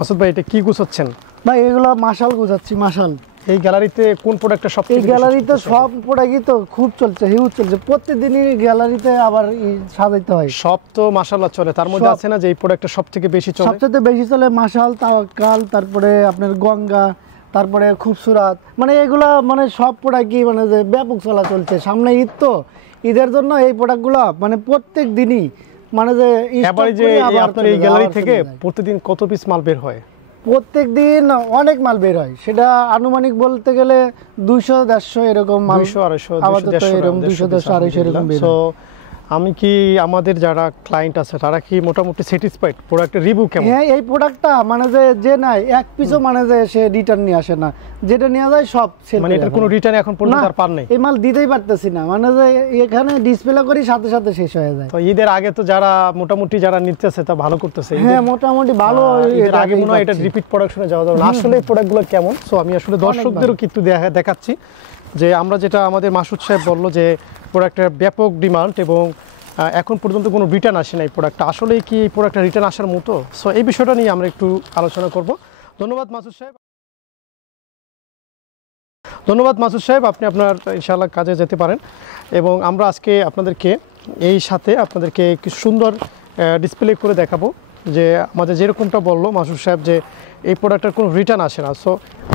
মাসুদ ভাই এটা কি গুছাচ্ছেন? ভাই এগুলো মাশাল গুছাচ্ছি। মাশাল এই গ্যালারিতে কোন প্রোডাক্টটা সবথেকে এই গ্যালারিতে সব প্রোডাক্টই তো খুব চলছে, হিউজ চলছে। প্রত্যেকদিনই গ্যালারিতে আবার সাজাইতে হয়। সব তো মাশাআল্লাহ চলে, তার মধ্যে আছে না যে এই প্রোডাক্টটা সবথেকে বেশি চলে? সবচেয়ে বেশি চলে মাশাল, তাওয়াক্কাল, তারপরে আপনার গঙ্গা, তারপরে খুবসুরাত। মানে এগুলা মানে সব প্রোডাক্টই মানে যে ব্যাপক চলা চলছে। সামনে ঈদ, তো ঈদের জন্য এই প্রোডাক্টগুলো মানে প্রত্যেক দিনই মানে যে আপনার এই গ্যালারি থেকে প্রতিদিন কত পিস মাল বের হয়? প্রত্যেক দিন অনেক মাল বের হয়, সেটা আনুমানিক বলতে গেলে 200-150 এরকম মাল। 200-250 এরকম বের হয়। আমি কি আমাদের যারা ক্লায়েন্ট আছে তারা কি মোটামুটি স্যাটিসফাইড? প্রোডাক্টের রিভিউ কেমন? হ্যাঁ, এই প্রোডাক্টটা মানে যে নাই এক পিসও মানে যে সে রিটার্ন নিয়ে আসে না, যেটা নিয়ে যায় সব সেল। মানে এটার কোনো রিটার্ন এখন পর্যন্ত আর পার নেই? এই মাল দিতেই পারতেছি না, মানে যে এখানে ডিসপ্লে করি সাথে সাথে শেষ হয়ে যায়। তো ঈদের আগে তো যারা মোটামুটি যারা নিতেছে তা ভালো করতেছে। হ্যাঁ, মোটামুটি ভালো। এর আগে মনে হয় এটা রিপিট প্রোডাকশনে যাওয়া যাবে না। আসলে এই প্রোডাক্টগুলো কেমন, সো আমি আসলে দর্শকদেরও কিন্তু দেখাচ্ছি যে আমরা যেটা আমাদের মাসুদ সাহেব বলল যে প্রোডাক্টের ব্যাপক ডিমান্ড এবং এখন পর্যন্ত কোনো রিটার্ন আসে না এই প্রোডাক্টটা। আসলে কি এই প্রোডাক্টটা রিটার্ন আসার মতো? সো এই বিষয়টা নিয়ে আমরা একটু আলোচনা করব। ধন্যবাদ মাসুদ সাহেব। আপনি আপনার ইনশাআল্লাহ কাজে যেতে পারেন। এবং আমরা আজকে আপনাদেরকে একটু সুন্দর ডিসপ্লে করে দেখাবো যে আমাদের যেরকমটা বললো মাসুদ সাহেব যে এই প্রোডাক্টের কোনো রিটার্ন আসে না। সো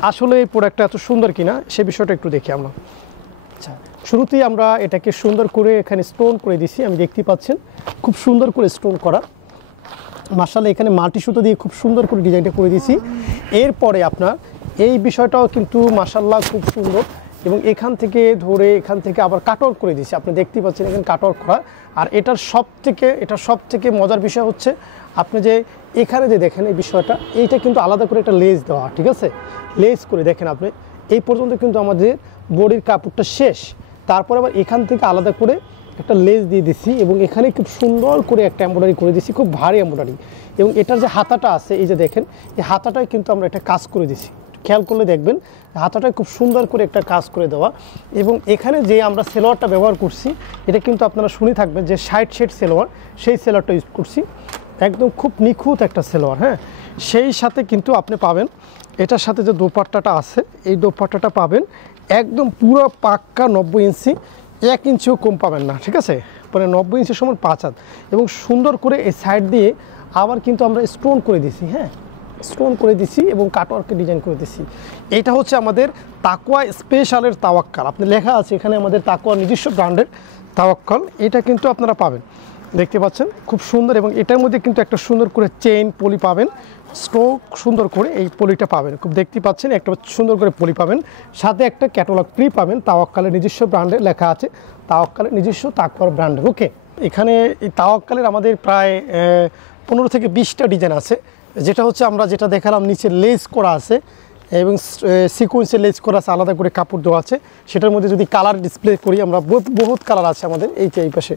আসলে এই প্রোডাক্টটা এত সুন্দর কিনা সে বিষয়টা একটু দেখি আমরা। আচ্ছা, শুরুতেই আমরা এটাকে সুন্দর করে এখানে স্টোন করে দিছি। আমি দেখতে পাচ্ছেন খুব সুন্দর করে স্টোন করা। মাশাআল্লাহ এখানে মাল্টি সুতো দিয়ে খুব সুন্দর করে ডিজাইনটা করে দিয়েছি। এরপরে আপনার এই বিষয়টাও কিন্তু মাশাআল্লাহ খুব সুন্দর এবং এখান থেকে ধরে এখান থেকে আবার কাটওয়ার্ক করে দিয়েছি। আপনি দেখতে পাচ্ছেন এখানে কাটওয়ার্ক করা। আর এটার সব থেকে মজার বিষয় হচ্ছে আপনি যে এখানে যে দেখেন এই বিষয়টা, এইটা কিন্তু আলাদা করে একটা লেস দেওয়া, ঠিক আছে? লেস করে দেখেন আপনি এই পর্যন্ত কিন্তু আমাদের বডির কাপড়টা শেষ। তারপর আবার এখান থেকে আলাদা করে একটা লেস দিয়ে দিছি এবং এখানে খুব সুন্দর করে একটা এমব্রয়ডারি করে দিছি, খুব ভারী এমব্রয়ডারি। এবং এটার যে হাতাটা আছে এই যে দেখেন, এই হাতাটায় কিন্তু আমরা একটা কাজ করে দিছি। খেয়াল করলে দেখবেন হাতাটায় খুব সুন্দর করে একটা কাজ করে দেওয়া। এবং এখানে যে আমরা সেলোয়ারটা ব্যবহার করছি এটা কিন্তু আপনারা শুনে থাকবেন যে 60 শেড সেলোয়ার, সেই সেলোয়ারটা ইউজ করছি। একদম খুব নিখুঁত একটা সেলোয়ার। হ্যাঁ, সেই সাথে কিন্তু আপনি পাবেন এটার সাথে যে দোপাট্টাটা আছে এই দোপাট্টাটা পাবেন একদম পুরো পাক্কা 90 ইঞ্চি, 1 ইঞ্চিও কম পাবেন না, ঠিক আছে? মানে 90 ইঞ্চির সমান 5 হাত। এবং সুন্দর করে এই সাইড দিয়ে আবার কিন্তু আমরা স্টোন করে দিছি। হ্যাঁ, স্টোন করে দিছি এবং কাটওয়ার্কের ডিজাইন করে দিছি। এটা হচ্ছে আমাদের তাকওয়া স্পেশালের তাওয়াক্কাল। আপনি লেখা আছে এখানে আমাদের তাকওয়া নিজস্ব ব্র্যান্ডের তাওয়াক্কাল। এটা কিন্তু আপনারা পাবেন, দেখতে পাচ্ছেন খুব সুন্দর। এবং এটার মধ্যে কিন্তু একটা সুন্দর করে চেইন পলি পাবেন, স্ট্রোক সুন্দর করে এই পলিটা পাবেন, খুব দেখতে পাচ্ছেন একটা সুন্দর করে পলি পাবেন। সাথে একটা ক্যাটালগ ফ্রি পাবেন, তাওয়াক্কালের নিজস্ব ব্র্যান্ডে লেখা আছে, তাওয়াক্কালের নিজস্ব তাকওয়ার ব্র্যান্ডের। ওকে, এখানে এই তাওয়াক্কালের আমাদের প্রায় 15 থেকে 20টা ডিজাইন আছে। যেটা হচ্ছে আমরা যেটা দেখালাম নিচে লেস করা আছে এবং সিকোয়েন্সে লেস করা আছে, আলাদা করে কাপড় দেওয়া আছে। সেটার মধ্যে যদি কালার ডিসপ্লে করি আমরা বহুত কালার আছে আমাদের এই যে এই পাশে।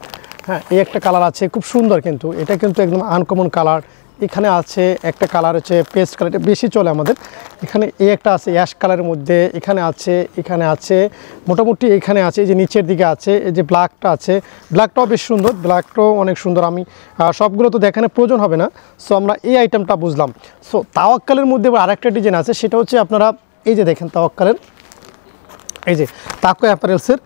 হ্যাঁ, এই একটা কালার আছে খুব সুন্দর, কিন্তু এটা কিন্তু একদম আনকমন কালার। এখানে আছে একটা কালার হচ্ছে পেস্ট কালার, এটা বেশি চলে আমাদের। এখানে এই একটা আছে অ্যাশ কালারের মধ্যে, এখানে আছে মোটামুটি এখানে আছে, এই যে নিচের দিকে আছে এই যে ব্ল্যাকটা আছে, ব্ল্যাকটাও বেশ সুন্দর, ব্ল্যাকটাও অনেক সুন্দর। আমি সবগুলো তো দেখানোর প্রয়োজন হবে না, সো আমরা এই আইটেমটা বুঝলাম। সো তাওয়াক্কালের মধ্যে আরেকটা ডিজাইন আছে, সেটা হচ্ছে আপনারা এই যে দেখেন তাওয়াক্কালের এই যে তাকওয়া অ্যাপারেলসের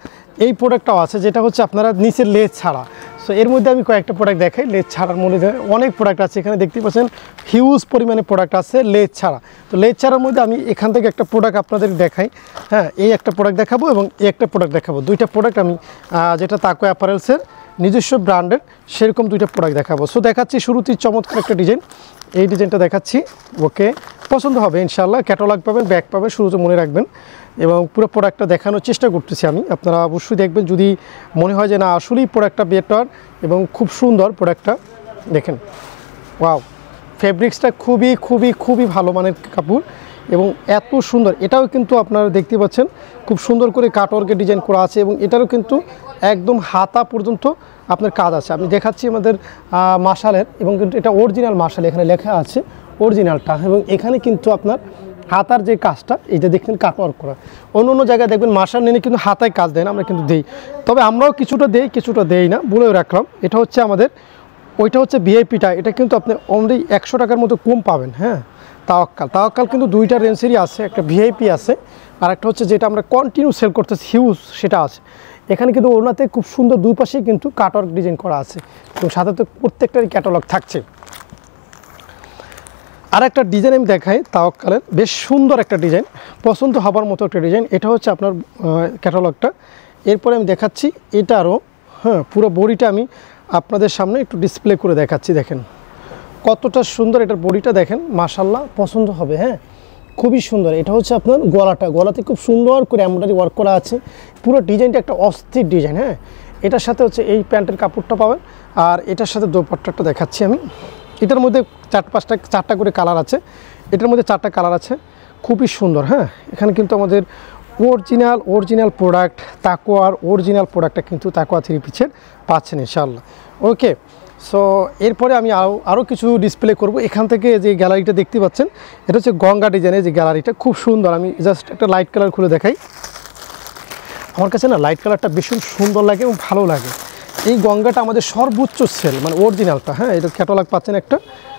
এই প্রোডাক্টটাও আছে, যেটা হচ্ছে আপনারা নিচের লেস ছাড়া। সো এর মধ্যে আমি কয়েকটা প্রোডাক্ট দেখাই লেস ছাড়ার মধ্যে। অনেক প্রোডাক্ট আছে এখানে, দেখতে পাচ্ছেন হিউজ পরিমাণে প্রোডাক্ট আছে লেস ছাড়া। তো লেস ছাড়ার মধ্যে আমি এখান থেকে একটা প্রোডাক্ট আপনাদের দেখাই। হ্যাঁ, এই একটা প্রোডাক্ট দেখাবো এবং এই একটা প্রোডাক্ট দেখাবো। দুইটা প্রোডাক্ট আমি যেটা তাকওয়া অ্যাপারেলসের নিজস্ব ব্র্যান্ডের সেরকম দুইটা প্রোডাক্ট দেখাবো। সো দেখাচ্ছি শুরুতেই চমৎকার একটা ডিজাইন, এই ডিজাইনটা দেখাচ্ছি। ওকে, পছন্দ হবে ইনশাআল্লাহ। ক্যাটালগ পাবেন, ব্যাগ পাবেন, শুরুতে মনে রাখবেন। এবং পুরো প্রোডাক্টটা দেখানোর চেষ্টা করতেছি আমি, আপনারা অবশ্যই দেখবেন। যদি মনে হয় যে না আসলেই প্রোডাক্টটা বেটার এবং খুব সুন্দর প্রোডাক্টটা, দেখেন ওয়াও, ফেব্রিক্সটা খুবই ভালো মানের কাপড় এবং এত সুন্দর। এটাও কিন্তু আপনারা দেখতে পাচ্ছেন খুব সুন্দর করে কাটওয়ার্কের ডিজাইন করা আছে এবং এটারও কিন্তু একদম হাতা পর্যন্ত আপনার কাজ আছে। আমি দেখাচ্ছি আমাদের মাশালের, এবং কিন্তু এটা অরিজিনাল মাশাল, এখানে লেখা আছে অরিজিনালটা। এবং এখানে কিন্তু আপনার হাতার যে কাজটা এইটা দেখছেন কাটওয়ার্ক করা। অন্য জায়গায় দেখবেন মাশাল নিয়ে কিন্তু হাতায় কাজ দেয় না, আমরা কিন্তু দেই। তবে আমরাও কিছুটা দেই কিছুটা দেই না, বলেও রাখলাম। এটা হচ্ছে আমাদের ওইটা হচ্ছে ভিআইপিটা, এটা কিন্তু আপনি অনলি 100 টাকার মতো কম পাবেন। হ্যাঁ, তাওয়াক্কাল কিন্তু দুইটা রেঞ্জেরই আছে, একটা ভিআইপি আছে আর একটা হচ্ছে যেটা আমরা কন্টিনিউ সেল করতেছি হিউজ, সেটা আছে। এখানে কিন্তু ওনাতে খুব সুন্দর দুই পাশেই কিন্তু কাটওয়ার্ক ডিজাইন করা আছে এবং সাথে তো প্রত্যেকটারই ক্যাটালগ থাকছে। আর একটা ডিজাইন আমি দেখাই তাওয়াক্কালের, বেশ সুন্দর একটা ডিজাইন, পছন্দ হবার মতো একটা ডিজাইন। এটা হচ্ছে আপনার ক্যাটালগটা। এরপরে আমি দেখাচ্ছি এটারও, হ্যাঁ, পুরো বডিটা আমি আপনাদের সামনে একটু ডিসপ্লে করে দেখাচ্ছি। দেখেন কতটা সুন্দর এটার বডিটা, দেখেন মাশাল্লাহ, পছন্দ হবে। হ্যাঁ, খুবই সুন্দর। এটা হচ্ছে আপনার গলাতে খুব সুন্দর করে এমব্রয়ডারি ওয়ার্ক করা আছে। পুরো ডিজাইনটা একটা অস্থির ডিজাইন। হ্যাঁ, এটার সাথে হচ্ছে এই প্যান্টের কাপড়টা পাবেন আর এটার সাথে দোপাট্টাটা দেখাচ্ছি আমি। এটার মধ্যে 4-5টা করে কালার আছে, এটার মধ্যে 4টা কালার আছে, খুবই সুন্দর। হ্যাঁ, এখানে কিন্তু আমাদের অরিজিনাল প্রোডাক্ট, তাকওয়ার অরিজিনাল প্রোডাক্টটা কিন্তু তাকওয়া থ্রি পিসের পাচ্ছেন ইনশাআল্লাহ। ওকে, সো এরপরে আমি আরও কিছু ডিসপ্লে করব। এখান থেকে যে গ্যালারিটা দেখতে পাচ্ছেন, এটা হচ্ছে গঙ্গা ডিজাইনের যে গ্যালারিটা, খুব সুন্দর। আমি জাস্ট একটা লাইট কালার খুলে দেখাই। আমার কাছে না লাইট কালারটা ভীষণ সুন্দর লাগে এবং ভালো লাগে। এই গঙ্গাটা আমাদের সর্বোচ্চ সেল, মানে অরিজিনালটা। হ্যাঁ, এটা ক্যাটালগ পাচ্ছেন, একটা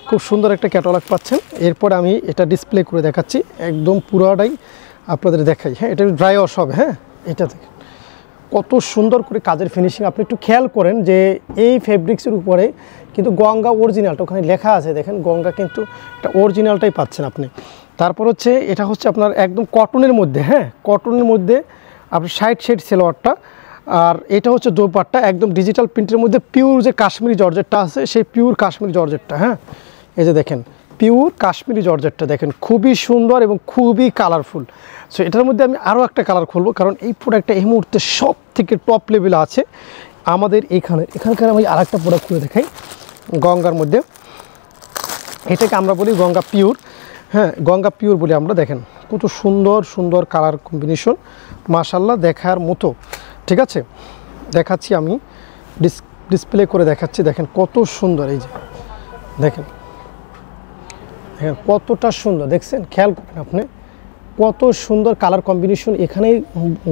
খুব সুন্দর একটা ক্যাটালগ পাচ্ছেন। এরপরে আমি এটা ডিসপ্লে করে দেখাচ্ছি, একদম পুরোটাই আপনাদের দেখাই। হ্যাঁ, এটা ড্রাই ওয়াশ হবে। হ্যাঁ, এটা দেখেন কত সুন্দর করে কাজের ফিনিশিং। আপনি একটু খেয়াল করেন যে এই ফেব্রিক্সের উপরে কিন্তু গঙ্গা অরিজিনালটা ওখানে লেখা আছে, দেখেন গঙ্গা কিন্তু এটা অরিজিনালটাই পাচ্ছেন আপনি। তারপর হচ্ছে এটা হচ্ছে আপনার একদম কটনের মধ্যে, হ্যাঁ, কটনের মধ্যে আপনার সাইড সেলোয়ারটা, আর এটা হচ্ছে দোপাট্টা একদম ডিজিটাল প্রিন্টের মধ্যে পিওর যে কাশ্মীরি জর্জেটটা আছে, সেই পিওর কাশ্মীরি জর্জেটটা। হ্যাঁ, এই যে দেখেন পিওর কাশ্মীরি জর্জেটটা দেখেন খুবই সুন্দর এবং খুবই কালারফুল। সো এটার মধ্যে আমি আরও একটা কালার খুলবো, কারণ এই প্রোডাক্টটা এই মুহূর্তে সব থেকে টপ লেভেলে আছে আমাদের এখানকার। আমি আর একটা প্রোডাক্ট খুলে দেখাই গঙ্গার মধ্যে, এটাকে আমরা বলি গঙ্গা পিওর। হ্যাঁ, গঙ্গা পিওর বলি আমরা। দেখেন কত সুন্দর সুন্দর কালার কম্বিনেশন, মাশাল্লাহ, দেখার মতো। ঠিক আছে, দেখাচ্ছি আমি ডিসপ্লে করে দেখাচ্ছি। দেখেন কত সুন্দর, এই যে দেখেন কতটা সুন্দর, দেখছেন, খেয়াল করেন আপনি কত সুন্দর কালার কম্বিনেশন। এখানে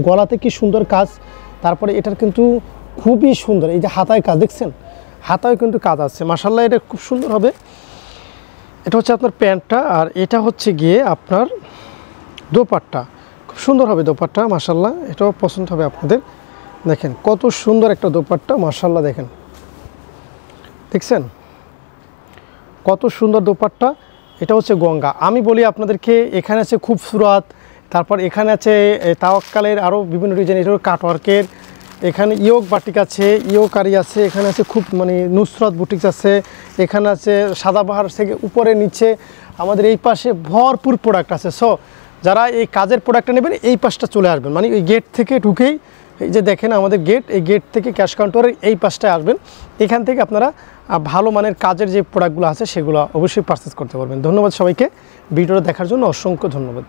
গলাতে কি সুন্দর কাজ, তারপরে এটার কিন্তু খুবই সুন্দর এই যে হাতায় কাজ, দেখছেন হাতায় কিন্তু কাজ আছে, মাশাল্লাহ, এটা খুব সুন্দর হবে। এটা হচ্ছে আপনার প্যান্টটা আর এটা হচ্ছে গিয়ে আপনার দোপাট্টা, খুব সুন্দর হবে দোপাট্টা, মাশাল্লাহ, এটাও পছন্দ হবে আপনাদের। দেখেন কত সুন্দর একটা দোপাট্টা, মাশাল্লাহ, দেখছেন কত সুন্দর দোপাট্টা। এটা হচ্ছে গঙ্গা। আমি বলি আপনাদেরকে, এখানে আছে খুবসুরাত, তারপর এখানে আছে তাওয়াক্কালের আরও বিভিন্ন ডিজাইন, এটা কাটওয়ার্কের, এখানে ইয়োগ বাটিক আছে, ইয়োকারি আছে, এখানে আছে খুব মানে নুসরাত বুটিক্স আছে, এখানে আছে সাদাবাহার থেকে উপরে নিচে আমাদের এই পাশে ভরপুর প্রোডাক্ট আছে। সো যারা এই কাজের প্রোডাক্টটা নেবেন এই পাশটা চলে আসবেন, মানে ওই গেট থেকে ঢুকেই এই যে দেখেন আমাদের গেট, এই গেট থেকে ক্যাশ কাউন্টারের এই পাশটায় আসবেন। এখান থেকে আপনারা ভালো মানের কাজের যে প্রোডাক্টগুলো আছে সেগুলো অবশ্যই পারচেস করতে পারবেন। ধন্যবাদ সবাইকে, ভিডিওটা দেখার জন্য অসংখ্য ধন্যবাদ।